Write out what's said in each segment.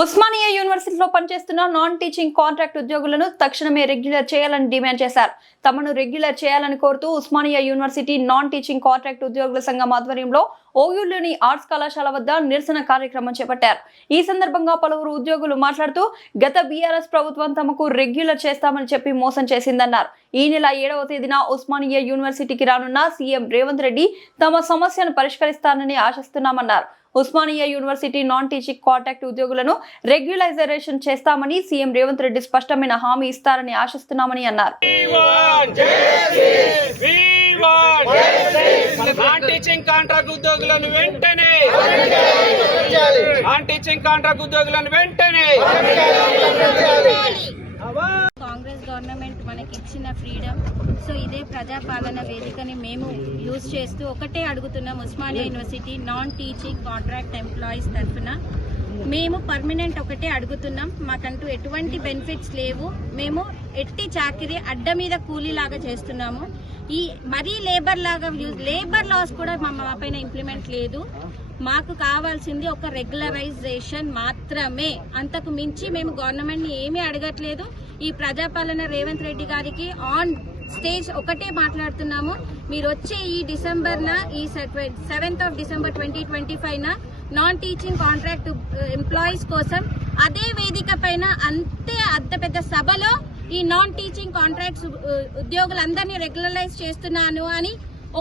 ఉస్మానియా యూనివర్సిటీలో పనిచేస్తున్న non teaching contract ఉద్యోగులను తక్షణమే రెగ్యులర్ చేయాలని డిమాండ్ చేశారు. తమను రెగ్యులర్ చేయాలని కోరుతూ Osmania university non teaching contract ఉద్యోగుల సంఘం ఆధ్వర్యంలో ఓయూలోని ఆర్ట్స్ కళాశాల వద్ద నిరసన కార్యక్రమం చేపట్టారు. ఈ సందర్భంగా పలువురు ఉద్యోగులు మాట్లాడుతూ గత బీఆర్ఎస్ ప్రభుత్వం తమకు రెగ్యులర్ చేస్తామని చెప్పి మోసం చేసిందన్నారు. ఈ నెల ఏడవ తేదీన ఉస్మానియా యూనివర్సిటీకి రానున్న సీఎం రేవంత్ రెడ్డి తమ సమస్యను పరిష్కరిస్తానని ఆశిస్తున్నామన్నారు. Osmania university non teaching contract ఉద్యోగులను రెగ్యులైజేషన్ చేస్తామని సీఎం రేవంత్ రెడ్డి స్పష్టమైన హామీ ఇస్తారని ఆశిస్తున్నామని అన్నారు. నాన్ టీచింగ్ కాంట్రాక్ట్ ఉద్యోగులను వెంటనే నాన్ టీచింగ్ కాంట్రాక్ట్ ఉద్యోగులను వెంటనే ఇచ్చిన ఫ్రీడమ్ సో ఇదే ప్రజాపాలన వేదికని మేము యూజ్ చేస్తూ ఒకటే అడుగుతున్నాం Osmania university non teaching contract employees తరఫున. మేము పర్మనెంట్ ఒకటే అడుగుతున్నాం. మాకంటూ ఎటువంటి బెనిఫిట్స్ లేవు. మేము ఎట్టి చాకిరి అడ్డ మీద కూలీలాగా చేస్తున్నాము. ఈ మరీ లేబర్ లాగా యూజ్ లేబర్ లాస్ కూడా మా మాపైన ఇంప్లిమెంట్ లేదు. మాకు కావాల్సింది ఒక రెగ్యులరైజేషన్ మాత్రమే. అంతకు మించి మేము గవర్నమెంట్ని ఏమీ అడగట్లేదు. ఈ ప్రజాపాలన రేవంత్ రెడ్డి గారికి ఆన్ స్టేజ్ ఒకటే మాట్లాడుతున్నాము. మీరు వచ్చే ఈ డిసెంబర్ ఈ seventh of December twenty twenty five non teaching contract employees కోసం అదే వేదిక పైన అంతే అంత పెద్ద సభలో ఈ నాన్ టీచింగ్ కాంట్రాక్ట్స్ ఉద్యోగులందరినీ రెగ్యులరైజ్ చేస్తున్నాను అని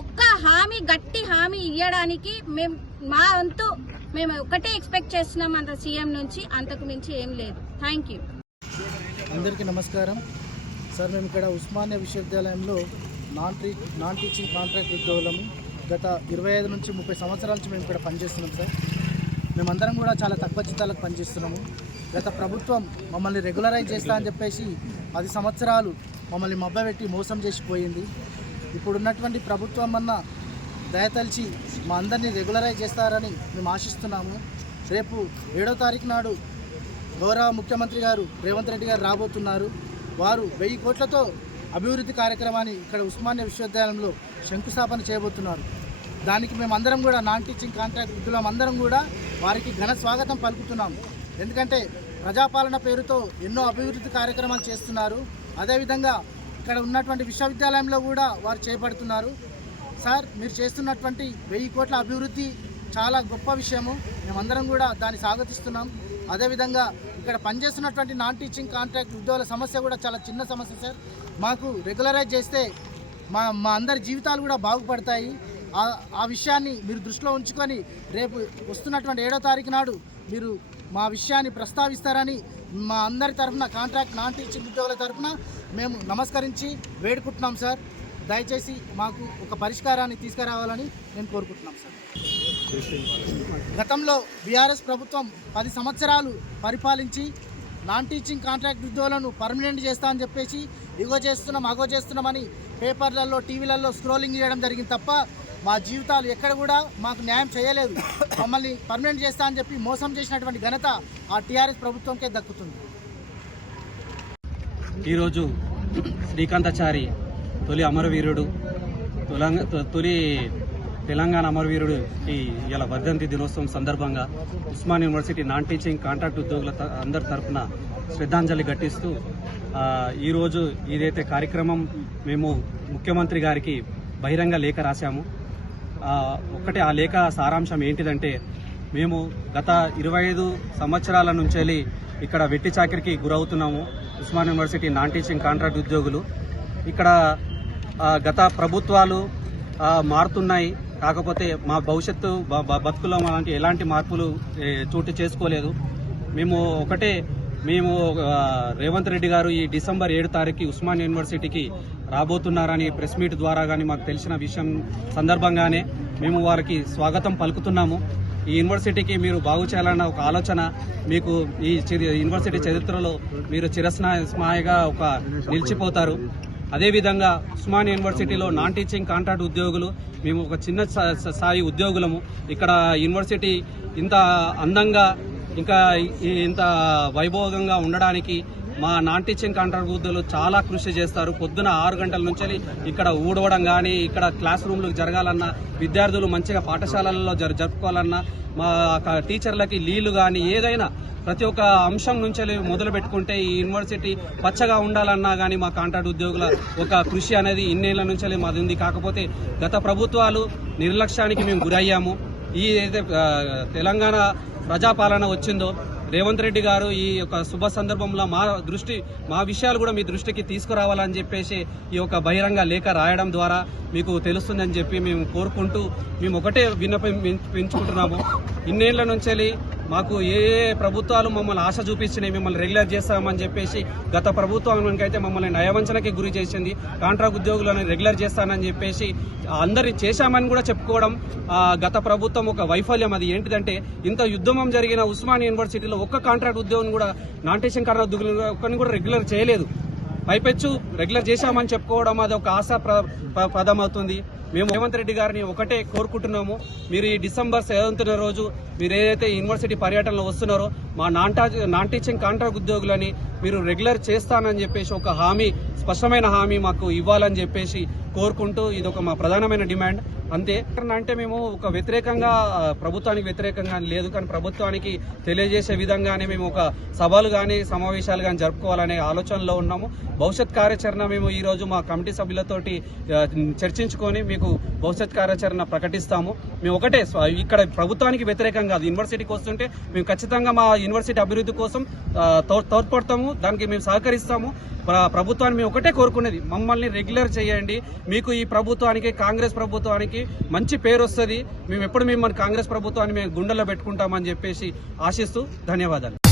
ఒక్క హామీ గట్టి హామీ ఇవ్వడానికి మేము మా వంతు మేము ఒకటే ఎక్స్పెక్ట్ చేస్తున్నాం అంత సీఎం నుంచి అంతకు మించి ఏం లేదు. థ్యాంక్ యూ అందరికీ నమస్కారం. సార్ మేము ఇక్కడ ఉస్మానియా విశ్వవిద్యాలయంలో non T non teaching contract ఉద్యోగులము. గత ఇరవై ఐదు నుంచి ముప్పై సంవత్సరాల నుంచి మేము ఇక్కడ పనిచేస్తున్నాం సార్. మేమందరం కూడా చాలా తక్కువ జీతాలకు పనిచేస్తున్నాము. గత ప్రభుత్వం మమ్మల్ని రెగ్యులరైజ్ చేస్తా అని చెప్పేసి పది సంవత్సరాలు మమ్మల్ని మబ్బబెట్టి మోసం చేసిపోయింది ఇప్పుడున్నటువంటి ప్రభుత్వం అన్న దయతలిచి మా అందరినీ రెగ్యులరైజ్ చేస్తారని మేము ఆశిస్తున్నాము. రేపు ఏడో తారీఖు నాడు గౌరవ ముఖ్యమంత్రి గారు రేవంత్ రెడ్డి గారు రాబోతున్నారు. వారు వెయ్యి కోట్లతో అభివృద్ధి కార్యక్రమాన్ని ఇక్కడ ఉస్మానియా విశ్వవిద్యాలయంలో శంకుస్థాపన చేయబోతున్నారు. దానికి మేమందరం కూడా నాన్ టీచింగ్ కాంట్రాక్ట్ విధులం అందరం కూడా వారికి ఘన స్వాగతం పలుకుతున్నాము ఎందుకంటే ప్రజాపాలన పేరుతో ఎన్నో అభివృద్ధి కార్యక్రమాలు చేస్తున్నారు. అదేవిధంగా ఇక్కడ ఉన్నటువంటి విశ్వవిద్యాలయంలో కూడా వారు చేపడుతున్నారు. సార్ మీరు చేస్తున్నటువంటి వెయ్యి కోట్ల అభివృద్ధి చాలా గొప్ప విషయము. మేమందరం కూడా దాన్ని స్వాగతిస్తున్నాం. అదేవిధంగా ఇక్కడ పనిచేస్తున్నటువంటి నాన్ టీచింగ్ కాంట్రాక్ట్ ఉద్యోగుల సమస్య కూడా చాలా చిన్న సమస్య సార్. మాకు రెగ్యులరైజ్ చేస్తే మా మా అందరి జీవితాలు కూడా బాగుపడతాయి. ఆ- విషయాన్ని మీరు దృష్టిలో ఉంచుకొని రేపు వస్తున్నటువంటి ఏడో తారీఖు నాడు మీరు మా విషయాన్ని ప్రస్తావిస్తారని మా అందరి తరఫున కాంట్రాక్ట్ నాన్ టీచింగ్ ఉద్యోగుల తరఫున మేము నమస్కరించి వేడుకుంటున్నాం సార్. దయచేసి మాకు ఒక పరిష్కారాన్ని తీసుకురావాలని నేను కోరుకుంటున్నాం సార్. గతంలో బీఆర్ఎస్ ప్రభుత్వం పది సంవత్సరాలు పరిపాలించి నాన్ టీచింగ్ కాంట్రాక్ట్ ఉద్యోగులను పర్మనెంట్ చేస్తా అని చెప్పేసి ఇగో చేస్తున్నాం అగో చేస్తున్నామని పేపర్లలో టీవీలలో స్క్రోలింగ్ చేయడం జరిగింది తప్ప మా జీవితాలు ఎక్కడ కూడా మాకు న్యాయం చేయలేదు. మమ్మల్ని పర్మనెంట్ చేస్తా అని చెప్పి మోసం చేసినటువంటి ఘనత ఆ టీఆర్ఎస్ ప్రభుత్వంకే దక్కుతుంది. ఈరోజు శ్రీకాంతాచారి తొలి అమరవీరుడు తొలంగ తొలి తెలంగాణ అమరవీరుడు ఈ ఇలా వర్ధంతి దినోత్సవం సందర్భంగా Osman university non teaching contract ఉద్యోగుల అందరి తరఫున శ్రద్ధాంజలి ఘటిస్తూ ఈరోజు ఏదైతే కార్యక్రమం మేము ముఖ్యమంత్రి గారికి బహిరంగ లేఖ రాశాము. ఒకటి ఒక్కటే ఆ లేఖ సారాంశం ఏంటిదంటే మేము గత ఇరవై ఐదు సంవత్సరాల నుంచి ఇక్కడ వెట్టి చాకరికి గురవుతున్నాము. Osman university non teaching contract ఉద్యోగులు. ఇక్కడ గత ప్రభుత్వాలు మారుతున్నాయి. కాకపోతే మా భవిష్యత్తు బతుకులో మనకి ఎలాంటి మార్పులు చోటు చేసుకోలేదు. మేము ఒకటే మేము రేవంత్ రెడ్డి గారు ఈ డిసెంబర్ ఏడు తారీఖు ఉస్మాన్ యూనివర్సిటీకి రాబోతున్నారని ప్రెస్ మీట్ ద్వారా కానీ మాకు తెలిసిన విషయం సందర్భంగానే మేము వారికి స్వాగతం పలుకుతున్నాము. ఈ యూనివర్సిటీకి మీరు బాగు చేయాలన్న ఒక ఆలోచన మీకు ఈ యూనివర్సిటీ చరిత్రలో మీరు చిరస్నాయగా ఒక నిలిచిపోతారు. అదేవిధంగా ఉస్మాన్ యూనివర్సిటీలో నాన్ టీచింగ్ కాంట్రాక్ట్ ఉద్యోగులు మేము ఒక చిన్న స్థాయి ఉద్యోగులము. ఇక్కడ యూనివర్సిటీ ఇంత అందంగా ఇంకా ఇంత వైభోగంగా ఉండడానికి మా నాన్ టీచింగ్ కాంట్రాక్ట్ ఉద్యోగులు చాలా కృషి చేస్తారు. పొద్దున ఆరు గంటల నుంచి ఇక్కడ ఊడవడం కానీ ఇక్కడ క్లాస్ రూమ్లు జరగాలన్నా విద్యార్థులు మంచిగా పాఠశాలల్లో జరు జరుపుకోవాలన్నా మా టీచర్లకి లీలు కానీ ఏదైనా ప్రతి ఒక్క అంశం నుంచి మొదలు పెట్టుకుంటే ఈ యూనివర్సిటీ పచ్చగా ఉండాలన్నా కానీ మా కాంట్రాక్ట్ ఉద్యోగుల ఒక కృషి అనేది ఇన్నేళ్ళ నుంచి మాది ఉంది. కాకపోతే గత ప్రభుత్వాలు నిర్లక్ష్యానికి మేము గురయ్యాము. ఈ ఏదైతే తెలంగాణ ప్రజాపాలన వచ్చిందో రేవంత్ రెడ్డి గారు ఈ యొక్క శుభ సందర్భంలో మా దృష్టి మా విషయాలు కూడా మీ దృష్టికి తీసుకురావాలని చెప్పేసి ఈ యొక్క బహిరంగ లేఖ రాయడం ద్వారా మీకు తెలుస్తుందని చెప్పి మేము కోరుకుంటూ మేము ఒకటే విన్నపించుకుంటున్నాము ఇన్నేళ్ళ నుంచి మాకు ఏ ఏ ప్రభుత్వాలు మమ్మల్ని ఆశ చూపించినాయి మిమ్మల్ని రెగ్యులర్ చేస్తామని చెప్పేసి గత ప్రభుత్వానికైతే మమ్మల్ని నయవంచనకి గురి చేసింది. కాంట్రాక్ట్ ఉద్యోగులను రెగ్యులర్ చేస్తానని చెప్పేసి అందరిని చేశామని కూడా చెప్పుకోవడం గత ప్రభుత్వం ఒక వైఫల్యం అది. ఏంటిదంటే ఇంత యుద్ధమం జరిగిన ఉస్మాన్ యూనివర్సిటీలో ఒక్క కాంట్రాక్ట్ ఉద్యోగం కూడా నాటేషన్ కారణ ఉద్యోగులు ఒక్కరిని కూడా రెగ్యులర్ చేయలేదు. పైపెచ్చు రెగ్యులర్ చేశామని చెప్పుకోవడం అది ఒక ఆశ ప్ర- పదమవుతుంది. మేము రేవంత్ రెడ్డి గారిని ఒకటే కోరుకుంటున్నాము. మీరు ఈ డిసెంబర్ సెవెంత్న రోజు మీరు ఏదైతే యూనివర్సిటీ పర్యటనలో వస్తున్నారో మా నాన్ నాన్ టీచింగ్ కాంట్రాక్ట్ ఉద్యోగులని మీరు రెగ్యులర్ చేస్తానని చెప్పేసి ఒక హామీ స్పష్టమైన హామీ మాకు ఇవ్వాలని చెప్పేసి కోరుకుంటూ ఇది ఒక మా ప్రధానమైన డిమాండ్. అంతే. అంటే మేము ఒక వ్యతిరేకంగా ప్రభుత్వానికి వ్యతిరేకంగా లేదు కానీ ప్రభుత్వానికి తెలియజేసే విధంగానే మేము ఒక సభలు కానీ సమావేశాలు కానీ జరుపుకోవాలనే ఆలోచనలో ఉన్నాము. భవిష్యత్ కార్యాచరణ మేము ఈరోజు మా కమిటీ సభ్యులతోటి చర్చించుకొని మీకు భవిష్యత్ కార్యాచరణ ప్రకటిస్తాము. మేము ఒకటే ఇక్కడ ప్రభుత్వానికి వ్యతిరేకంగా కాదు. యూనివర్సిటీకి వస్తుంటే మేము ఖచ్చితంగా మా యూనివర్సిటీ అభివృద్ధి కోసం తో- తోడ్పడతాము. దానికి మేము సహకరిస్తాము. ప్రభుత్వాన్ని మేము ఒకటే కోరుకునేది మమ్మల్ని రెగ్యులర్ చేయండి. మీకు ఈ ప్రభుత్వానికి కాంగ్రెస్ ప్రభుత్వానికి మంచి పేరు వస్తుంది. మేము ఎప్పుడు మిమ్మల్ని కాంగ్రెస్ ప్రభుత్వాన్ని మేము గుండెల్లో పెట్టుకుంటామని చెప్పేసి ఆశిస్తూ ధన్యవాదాలు.